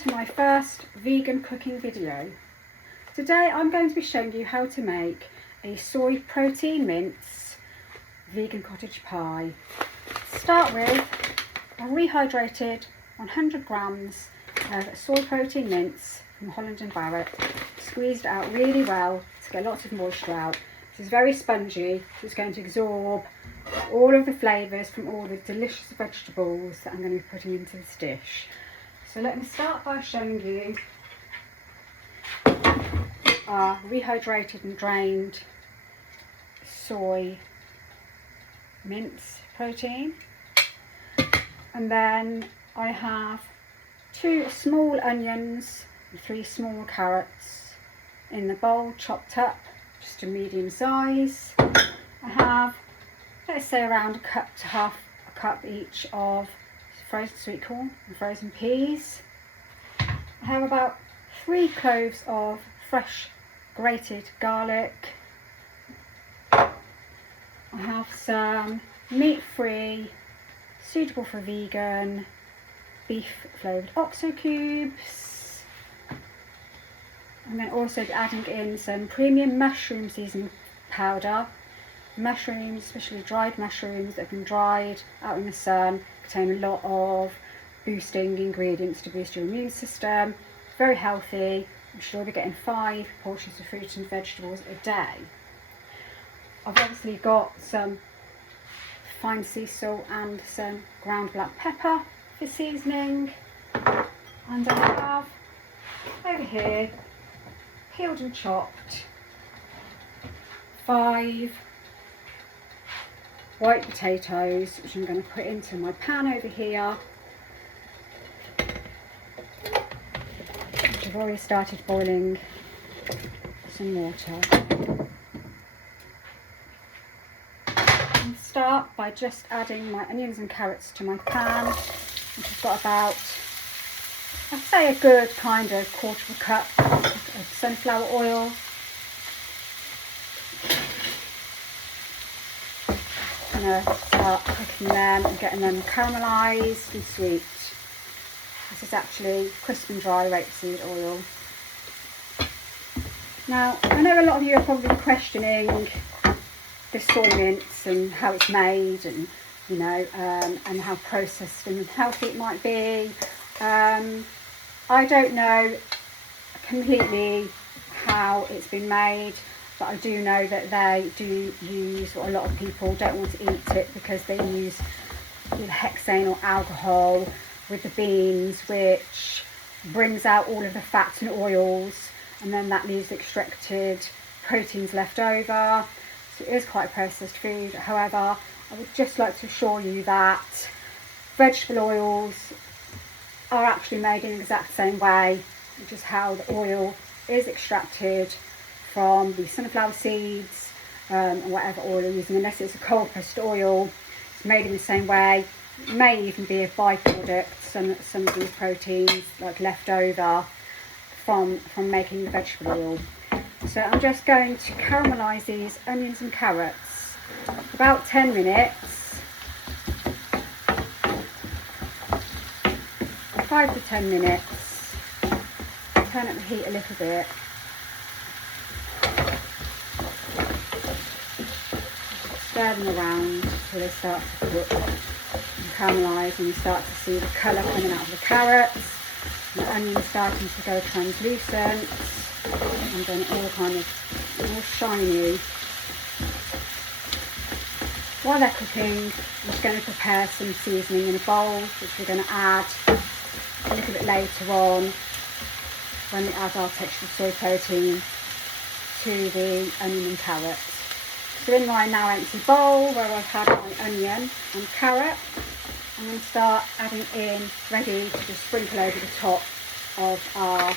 to my first vegan cooking video. Today I'm going to be showing you how to make a soy protein mince vegan cottage pie. Start with a rehydrated 100 grams of soy protein mince from Holland & Barrett. Squeezed it out really well to get lots of moisture out. This is very spongy, so it's going to absorb all of the flavours from all the delicious vegetables that I'm going to be putting into this dish. So let me start by showing you our rehydrated and drained soy mince protein. And then I have 2 small onions and 3 small carrots in the bowl, chopped up, just a medium size. I have, let's say, around a cup to half a cup each of frozen sweet corn and frozen peas. I have about 3 cloves of fresh grated garlic. I have some meat-free, suitable for vegan, beef flavoured OXO cubes. I'm going to also be adding in some premium mushroom seasoning powder. Mushrooms, especially dried mushrooms that have been dried out in the sun, contain a lot of boosting ingredients to boost your immune system. Very healthy. You should be getting 5 portions of fruit and vegetables a day. I've obviously got some fine sea salt and some ground black pepper for seasoning. And I have over here, peeled and chopped, 5 white potatoes, which I'm going to put into my pan over here, which I've already started boiling some water. And start by just adding my onions and carrots to my pan, which has got about, I'd say, a good kind of 1/4 cup of sunflower oil. I'm going to start cooking them and getting them caramelised and sweet. This is actually crisp and dry rapeseed oil. Now, I know a lot of you are probably questioning this soy mince and how it's made, and you know, and how processed and healthy it might be. I don't know completely how it's been made, but I do know that they do use, or a lot of people don't want to eat it because they use hexane or alcohol with the beans, which brings out all of the fats and oils, and then that leaves extracted proteins left over. So it is quite a processed food. However, I would just like to assure you that vegetable oils are actually made in the exact same way, which is how the oil is extracted from the sunflower seeds, and whatever oil you're using, unless it's a cold pressed oil. It's made in the same way. It may even be a byproduct, some of these proteins, like left over from making the vegetable oil. So I'm just going to caramelise these onions and carrots for about 10 minutes, 5 to 10 minutes. Turn up the heat a little bit. Stir them around until they start to cook and caramelise, and you start to see the colour coming out of the carrots, and the onions starting to go translucent, and then all kind of all shiny. While they're cooking, I'm just going to prepare some seasoning in a bowl, which we're going to add a little bit later on when we add our textured soy protein to the onion and carrots. So in my now empty bowl where I've had my onion and carrot, I'm going to start adding in, ready to just sprinkle over the top of our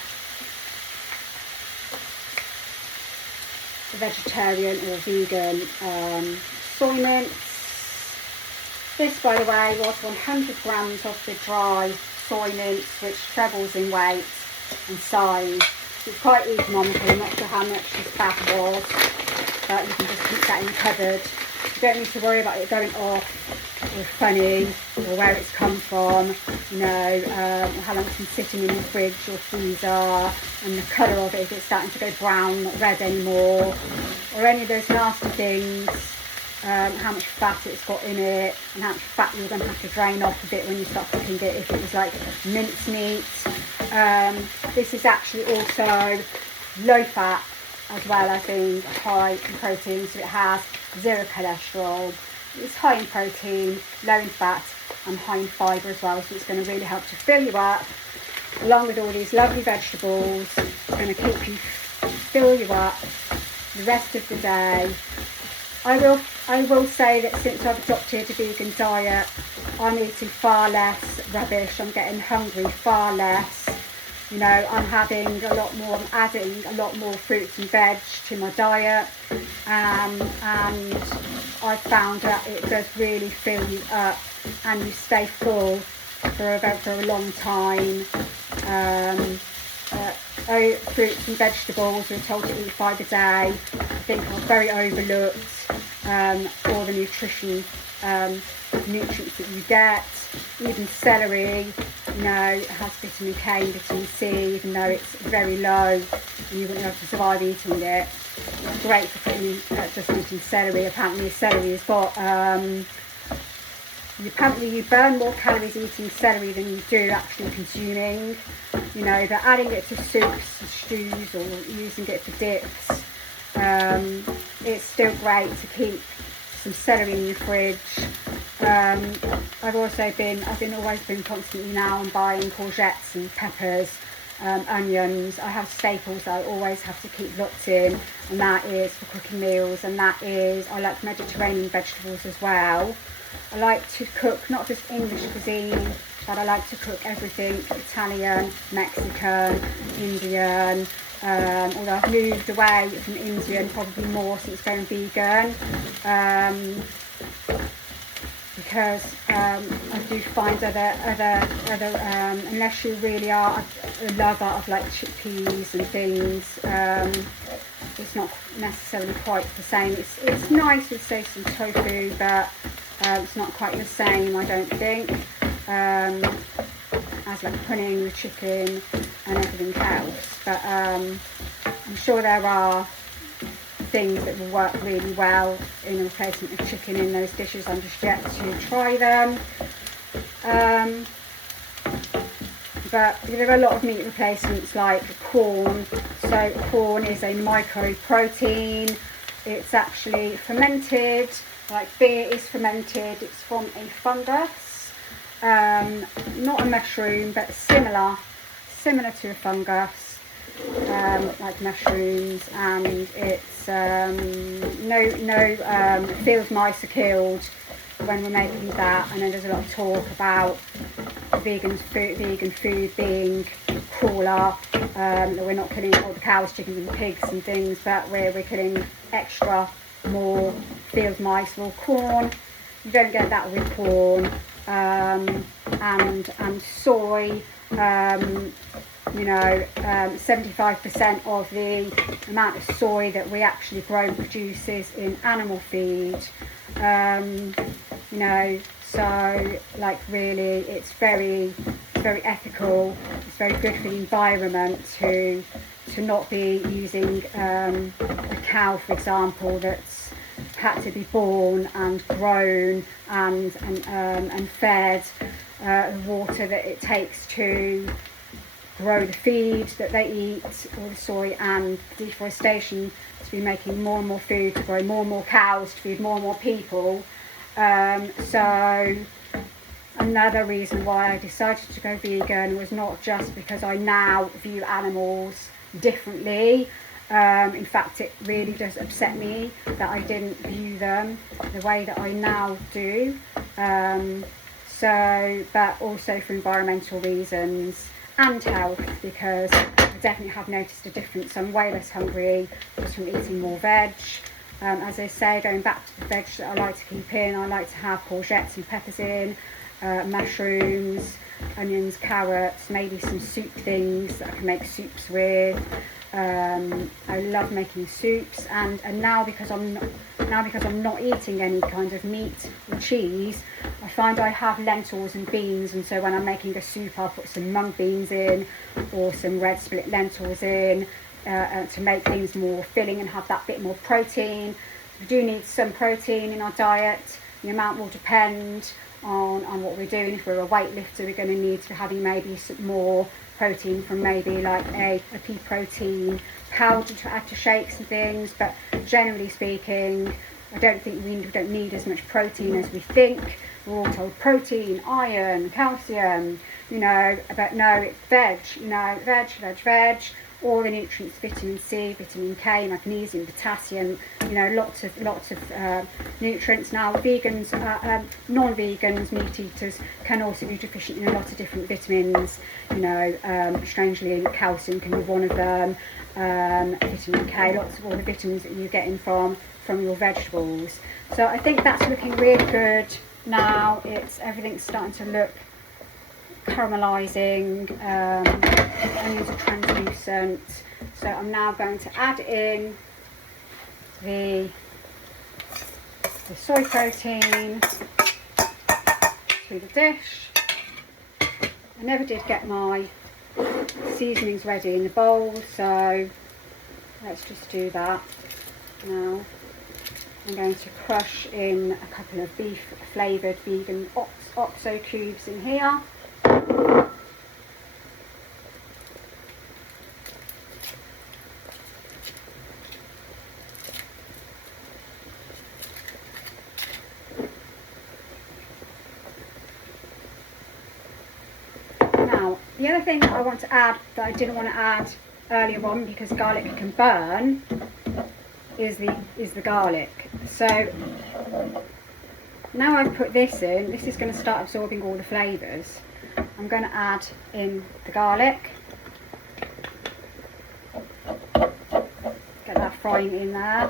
vegetarian or vegan soy mince. This, by the way, was 100 grams of the dry soy mince, which trebles in weight and size. It's quite economical. I'm not sure how much this bag was, but you can just keep that in the cupboard. You don't need to worry about it going off or funny, or where it's come from, you know, or how long it's been sitting in the fridge or freezer, and the colour of it, if it's starting to go brown, not red anymore, or any of those nasty things, how much fat it's got in it, and how much fat you're going to have to drain off of it when you start cooking it, if it was like mincemeat. This is actually also low fat as well as being high in protein, so it has 0 cholesterol. It's high in protein, low in fat, and high in fibre as well, so it's going to really help to fill you up, along with all these lovely vegetables. It's going to keep you, fill you up the rest of the day. I will say that since I've adopted a vegan diet, I'm eating far less rubbish, I'm getting hungry far less. You know, I'm having a lot more, I'm adding a lot more fruits and veg to my diet, and I've found that it does really fill you up, and you stay full for a long time. Fruits and vegetables, we're told to eat 5 a day. I think are very overlooked for the nutrients that you get. Even celery, you know, has vitamin K and vitamin C, even though it's very low and you wouldn't be able to survive eating it. It's great for putting just eating celery. Apparently celery has got apparently you burn more calories eating celery than you do actually consuming. You know, but adding it to soups and stews, or using it for dips, it's still great to keep some celery in your fridge. I've always been constantly now on buying courgettes and peppers, onions. I have staples that I always have to keep lots in, and that is for cooking meals, and that is, I like Mediterranean vegetables as well. I like to cook not just English cuisine, but I like to cook everything: Italian, Mexican, Indian. Although I've moved away from Indian probably more since going vegan, because I do find other unless you really are a lover of like chickpeas and things, it's not necessarily quite the same. It's nice with, say, some tofu, but it's not quite the same, I don't think, as like pudding with chicken and everything else. But I'm sure there are things that will work really well in a replacement of chicken in those dishes. I'm just yet to try them. But there are a lot of meat replacements like corn. So corn is a microprotein. It's actually fermented, like beer is fermented. It's from a fungus, not a mushroom, but similar to a fungus, like mushrooms, and it's no field mice are killed when we're making that. And then there's a lot of talk about vegan food being crueler, that we're not killing all the cows, chickens and pigs and things, but we're killing extra more field mice. Well, corn, you don't get that with corn, and soy. 75% of the amount of soy that we actually grow produces in animal feed. So like really, it's very ethical. It's very good for the environment to not be using a cow, for example, that's had to be born and grown and fed the water that it takes to grow the feed that they eat, all the soy, and deforestation to be making more and more food to grow more and more cows to feed more and more people. So another reason why I decided to go vegan was not just because I now view animals differently. In fact, it really does upset me that I didn't view them the way that I now do. But also for environmental reasons and health, because I definitely have noticed a difference. I'm way less hungry just from eating more veg. As I say, going back to the veg that I like to keep in, I like to have courgettes and peppers in. mushrooms, onions, carrots, maybe some soup things that I can make soups with. I love making soups, and now because I'm not eating any kind of meat or cheese, I find I have lentils and beans, and so when I'm making a soup I'll put some mung beans in or some red split lentils in to make things more filling and have that bit more protein. We do need some protein in our diet. The amount will depend on what we're doing. If we're a weightlifter, we're going to need to be having maybe some more protein from maybe like a pea protein powder to add to shakes and things, but generally speaking I don't think we don't need as much protein as we think. We're all told protein, iron, calcium, you know, but no, it's veg, you know, veg, all the nutrients, vitamin C, vitamin K, magnesium, potassium, you know, lots of nutrients. Now vegans, non-vegans, meat eaters can also be deficient in a lot of different vitamins, you know, strangely calcium can be one of them, vitamin K, lots of all the vitamins that you're getting from your vegetables. So I think that's looking really good now. Everything's starting to look caramelizing, onions are translucent. So I'm now going to add in the soy protein to the dish. I never did get my seasonings ready in the bowl, so let's just do that now. I'm going to crush in a couple of beef flavoured vegan OXO cubes in here. Now, the other thing that I want to add that I didn't want to add earlier on because garlic can burn is the garlic. So now I've put this in, this is going to start absorbing all the flavours. I'm going to add in the garlic, get that frying in there,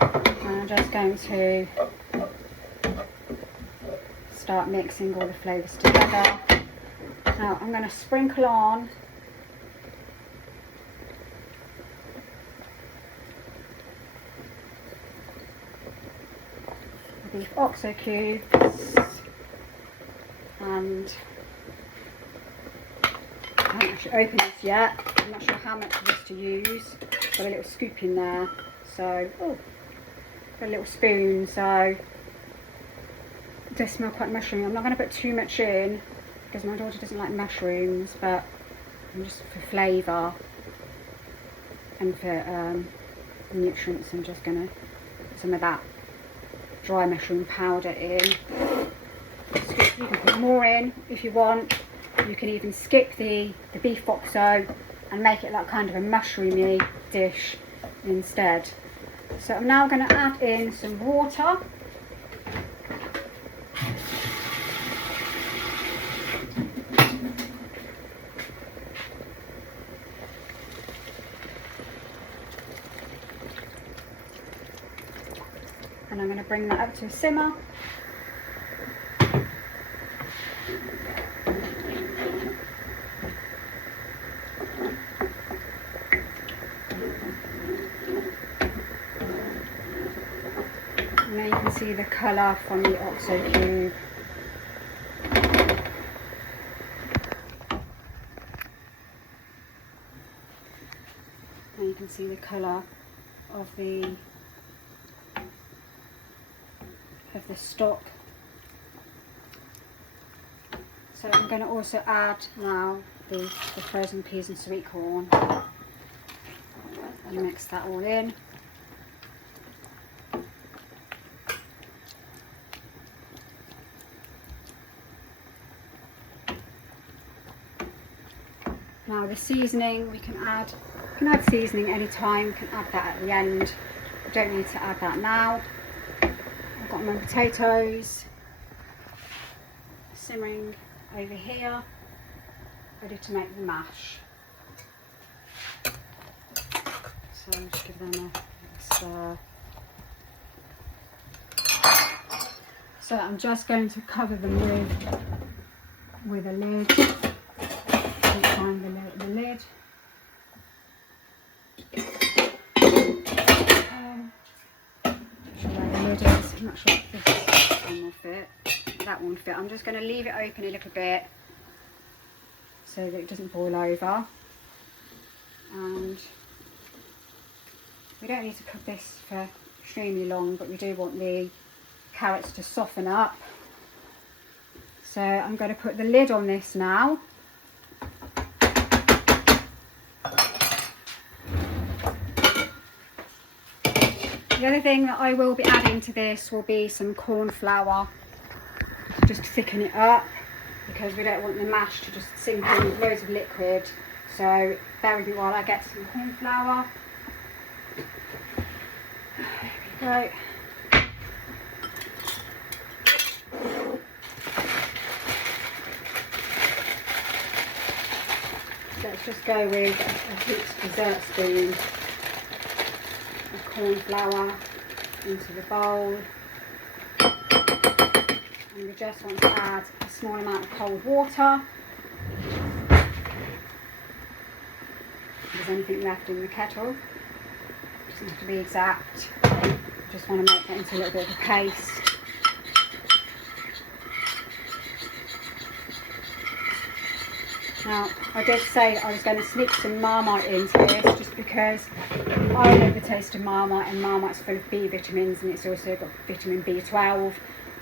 and I'm just going to start mixing all the flavours together. Now I'm going to sprinkle on the beef OXO cubes, and I haven't actually opened this yet. I'm not sure how much of this to use. Got a little scoop in there, so got a little spoon, so it does smell quite mushroomy. I'm not going to put too much in because my daughter doesn't like mushrooms, but just for flavour and for nutrients, I'm just going to put some of that dry mushroom powder in. You can put more in if you want. You can even skip the beef OXO and make it like kind of a mushroomy dish instead. So I'm now going to add in some water. And I'm going to bring that up to a simmer. And now you can see the colour from the OXO cube. Now you can see the colour of the stock. So I'm going to also add now the frozen peas and sweet corn and mix that all in. Now the seasoning, we can add seasoning anytime, can add that at the end. I don't need to add that now. I've got my potatoes simmering over here, ready to make the mash. So I'll just give them a stir. So I'm just going to cover them with a lid. Find the lid. Not sure where the lid is. I'm not sure if this one will fit. That one will fit. I'm just going to leave it open a little bit so that it doesn't boil over. And we don't need to cook this for extremely long, but we do want the carrots to soften up. So I'm going to put the lid on this now. The other thing that I will be adding to this will be some corn flour, just to thicken it up, because we don't want the mash to just sink in with loads of liquid. So bear with me while I get some corn flour. There we go. Let's just go with a heaped dessert spoon of corn flour into the bowl. And we just want to add a small amount of cold water. If there's anything left in the kettle, it doesn't have to be exact. Just want to make that into a little bit of a paste. Now, I did say I was going to sneak some Marmite into this, just because I love the taste of Marmite, and Marmite's full of B vitamins, and it's also got vitamin B12,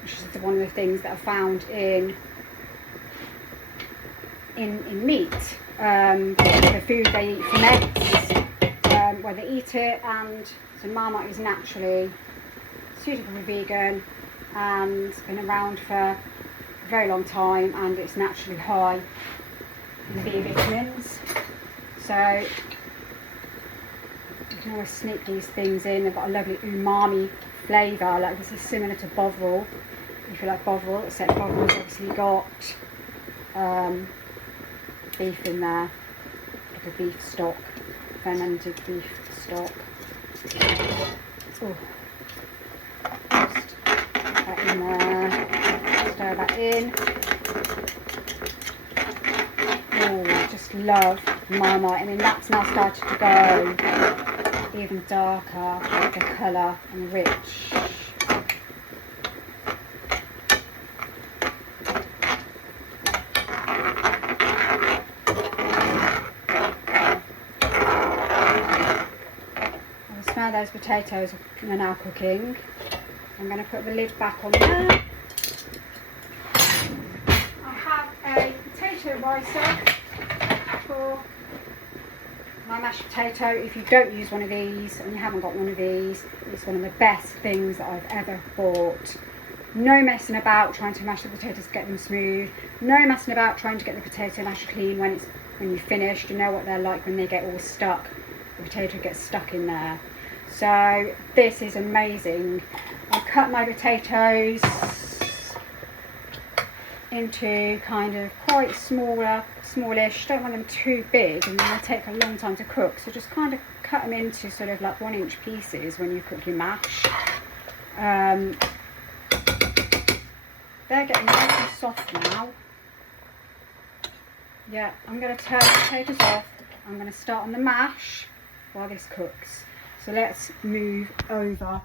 which is one of the things that are found in meat. The food they eat ferments, where they eat it, and so Marmite is naturally suitable for vegan and been around for a very long time, and it's naturally high in B vitamins. So you can always sneak these things in. They've got a lovely umami flavour. Like, this is similar to bovril, if you like bovril, except bovril's obviously got beef in there, like a beef stock, fermented beef stock. Oh, just put that in there, stir that in. Oh, I just love Marmite. I mean, that's now started to go even darker, like the colour, and rich. Now those potatoes are now cooking. I'm going to put the lid back on there. I have a potato ricer for my mashed potato. If you don't use one of these and you haven't got one of these, it's one of the best things that I've ever bought. No messing about trying to mash the potatoes to get them smooth. No messing about trying to get the potato mash clean when you've finished. You know what they're like when they get all stuck. The potato gets stuck in there. So this is amazing. I cut my potatoes into kind of quite smallish. Don't want them too big, and they'll take a long time to cook. So just kind of cut them into sort of like 1-inch pieces when you cook your mash. They're getting nice and soft now. Yeah, I'm going to turn the potatoes off. I'm going to start on the mash while this cooks. So let's move over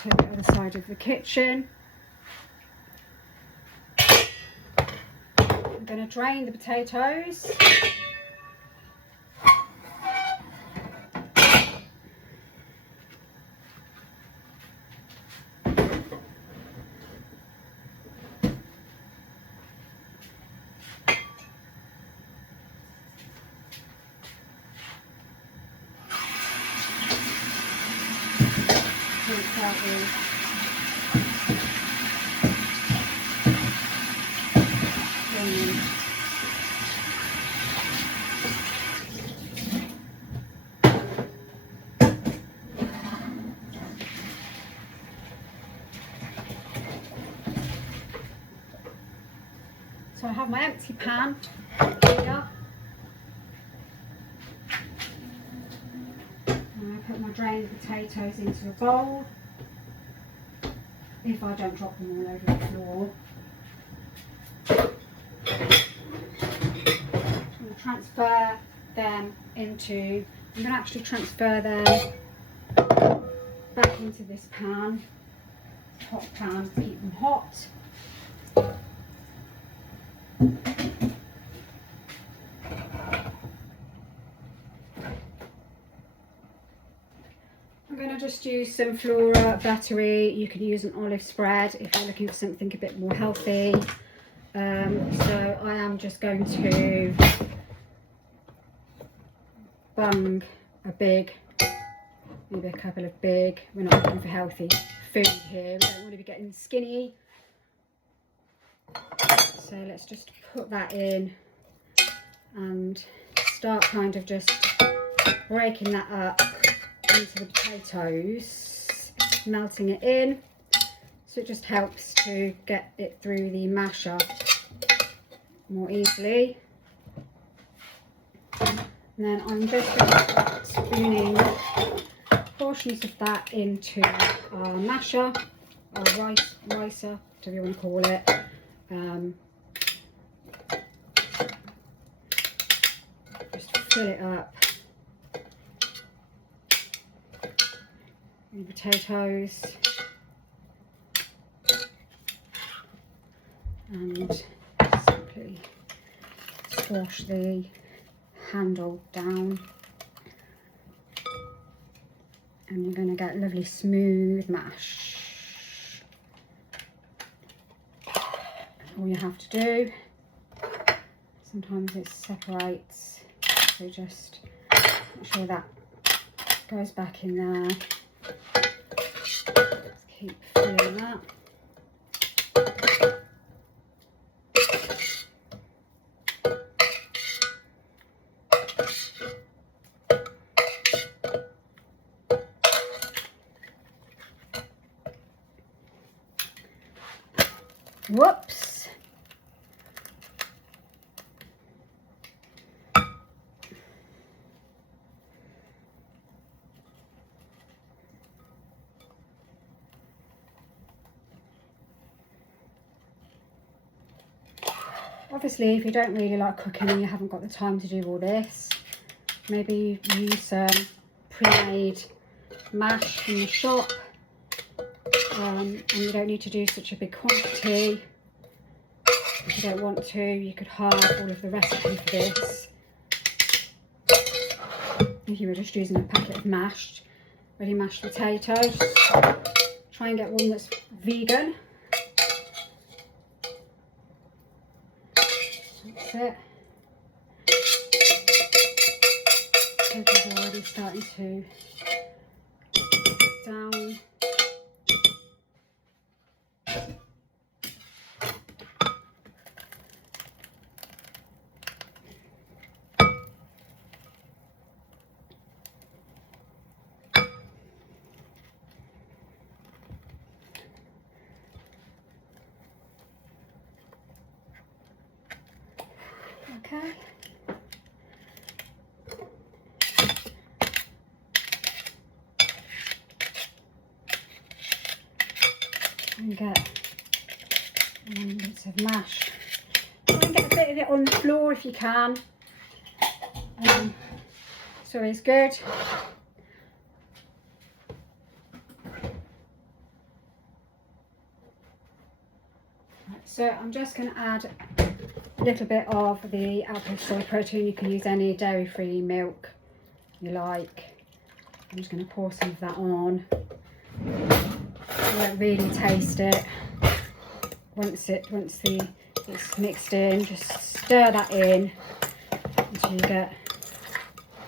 to the other side of the kitchen. I'm going to drain the potatoes. So I have my empty pan here. I'm going to put my drained potatoes into a bowl. if I don't drop them all over the floor. I'm going to transfer them into, I'm going to actually transfer them back into this pan, hot pan, keep them hot. I'm going to just use some Flora buttery. You can use an olive spread if you're looking for something a bit more healthy. So I am just going to bung maybe a couple of big. We're not looking for healthy food here. We don't want to be getting skinny. So let's just put that in and start kind of just breaking that up into the potatoes, melting it in, so it just helps to get it through the masher more easily. And then I'm just going to start spooning portions of that into our masher, our ricer, whatever you want to call it. Just fill it up. And potatoes, and simply squash the handle down, and you're going to get lovely smooth mash. All you have to do, sometimes it separates, so just make sure that goes back in there. Let's keep filling that. Whoops. Obviously, if you don't really like cooking and you haven't got the time to do all this, maybe use some pre-made mash from the shop, and you don't need to do such a big quantity. If you don't want to, you could halve all of the recipe for this. If you were just using a packet of ready mashed potatoes, try and get one that's vegan. That's it. Potatoes are already starting to get down. Okay. And get bits of mash. Try and get a bit of it on the floor if you can. So it's good. So I'm just going to add a little bit of the alpha soy protein. You can use any dairy-free milk you like. I'm just going to pour some of that on. You won't really taste it once it's mixed in. Just stir that in until you get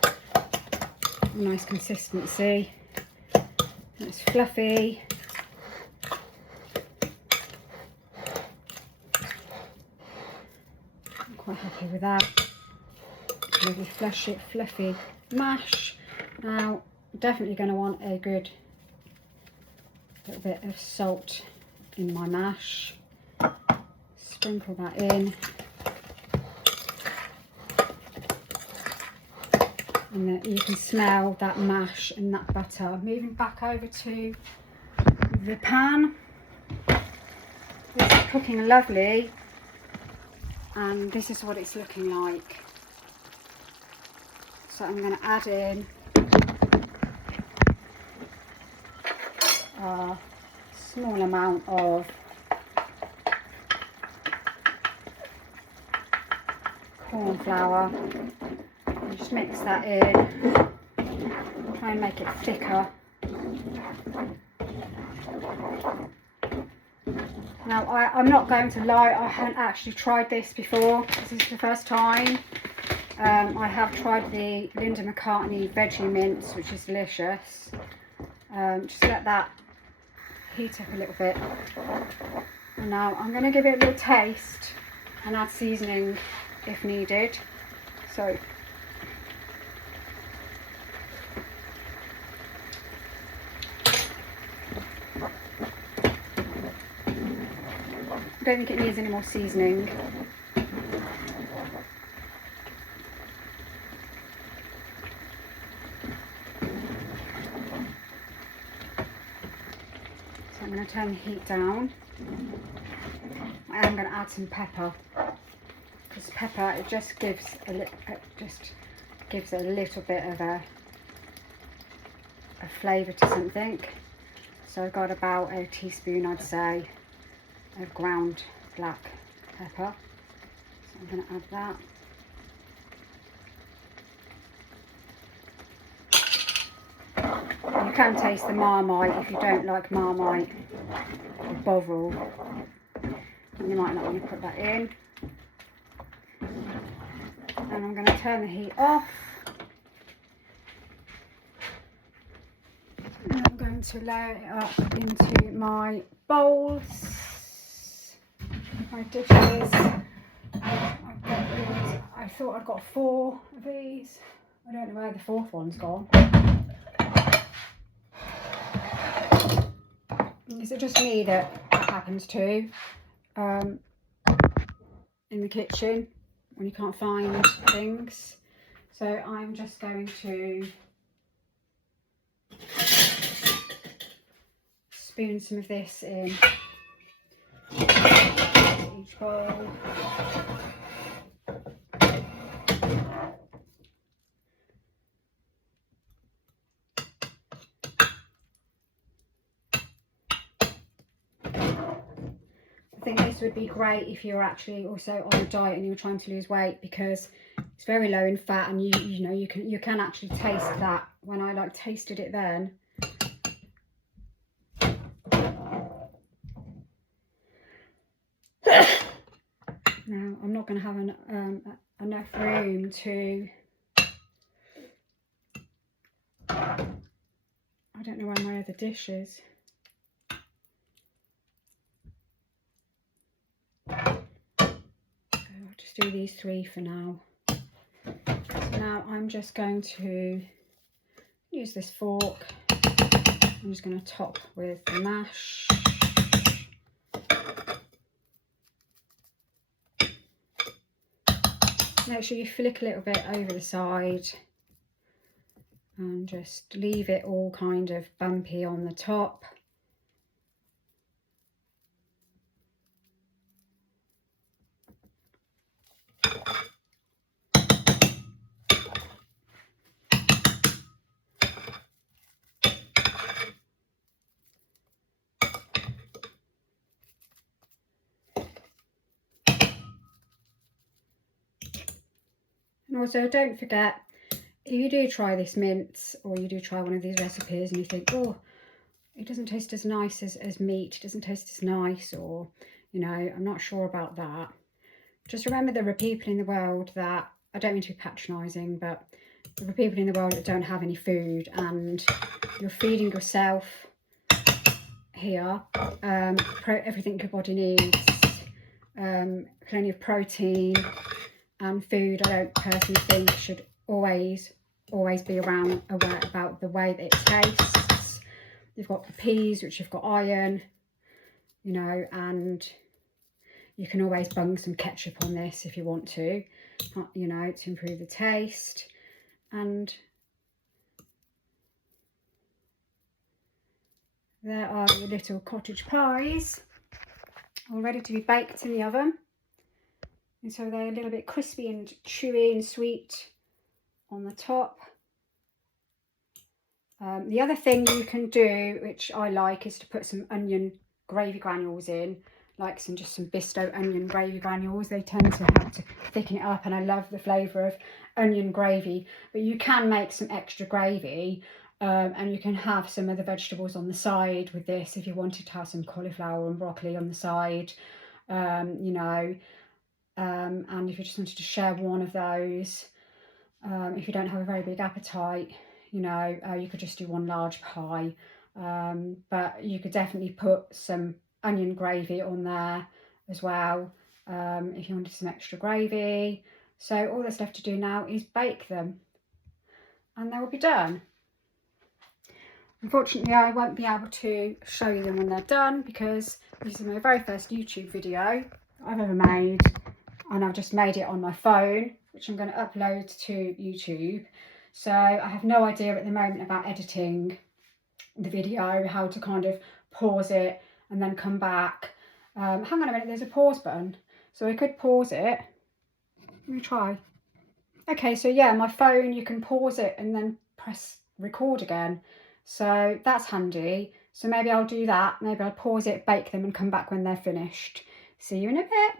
a nice consistency. It's fluffy. I'm quite happy with that. Really fluffy mash. Now, definitely going to want a good little bit of salt in my mash. Sprinkle that in. And then you can smell that mash and that butter. Moving back over to the pan. cooking lovely, and this is what it's looking like. So I'm going to add in a small amount of corn flour. And just mix that in. Try and make it thicker. Now I'm not going to lie, I haven't actually tried this before. This is the first time. I have tried the Linda McCartney veggie mince, which is delicious. Just let that heat up a little bit. And now I'm going to give it a little taste and add seasoning if needed. So I don't think it needs any more seasoning. So I'm going to turn the heat down. I am going to add some pepper, because pepper, it just gives a little bit of a flavour to something. So I've got about a teaspoon, I'd say, of ground black pepper. So I'm going to add that. You can taste the Marmite if you don't like Marmite or Bovril. You might not want to put that in. And I'm going to turn the heat off. And I'm going to lay it up into my bowls, my dishes. I've got these. I thought I'd got 4 of these. I don't know where the 4th one's gone. Is it just me that happens to in the kitchen when you can't find things? So I'm just going to spoon some of this in each bowl. I think this would be great if you're actually also on a diet and you're trying to lose weight, because it's very low in fat, and you know you can actually taste that. When I tasted it then. Now I'm not going to have enough room to. I don't know where my other dish is. I'll just do these 3 for now. So now I'm just going to use this fork. I'm just going to top with the mash. Make sure you flick a little bit over the side and just leave it all kind of bumpy on the top. And also, don't forget, if you do try this mince, or you do try one of these recipes and you think, oh, it doesn't taste as nice as meat, it doesn't taste as nice, or, you know, I'm not sure about that. Just remember there are people in the world that, I don't mean to be patronising, but there are people in the world that don't have any food, and you're feeding yourself here everything your body needs, plenty of protein. And food, I don't personally think should always be aware about the way that it tastes. You've got the peas, which have got iron, you know, and you can always bung some ketchup on this if you want to, you know, to improve the taste. And there are the little cottage pies. all ready to be baked in the oven. And so they're a little bit crispy and chewy and sweet on the top. The other thing you can do, which I like, is to put some onion gravy granules in, like just some Bisto onion gravy granules. They tend to help to thicken it up, and I love the flavour of onion gravy. But you can make some extra gravy, and you can have some of the vegetables on the side with this if you wanted to have some cauliflower and broccoli on the side, you know, and if you just wanted to share one of those, if you don't have a very big appetite, you know, you could just do one large pie, but you could definitely put some onion gravy on there as well, if you wanted some extra gravy. So all that's left to do now is bake them, and they will be done. Unfortunately, I won't be able to show you them when they're done, because this is my very first YouTube video I've ever made, and I've just made it on my phone, which I'm going to upload to YouTube. So I have no idea at the moment about editing the video, how to kind of pause it and then come back. Hang on a minute, there's a pause button, so I could pause it. Let me try. Okay, so yeah, my phone, you can pause it and then press record again, so that's handy. So maybe I'll do that. Maybe I'll pause it, bake them, and come back when they're finished. See you in a bit.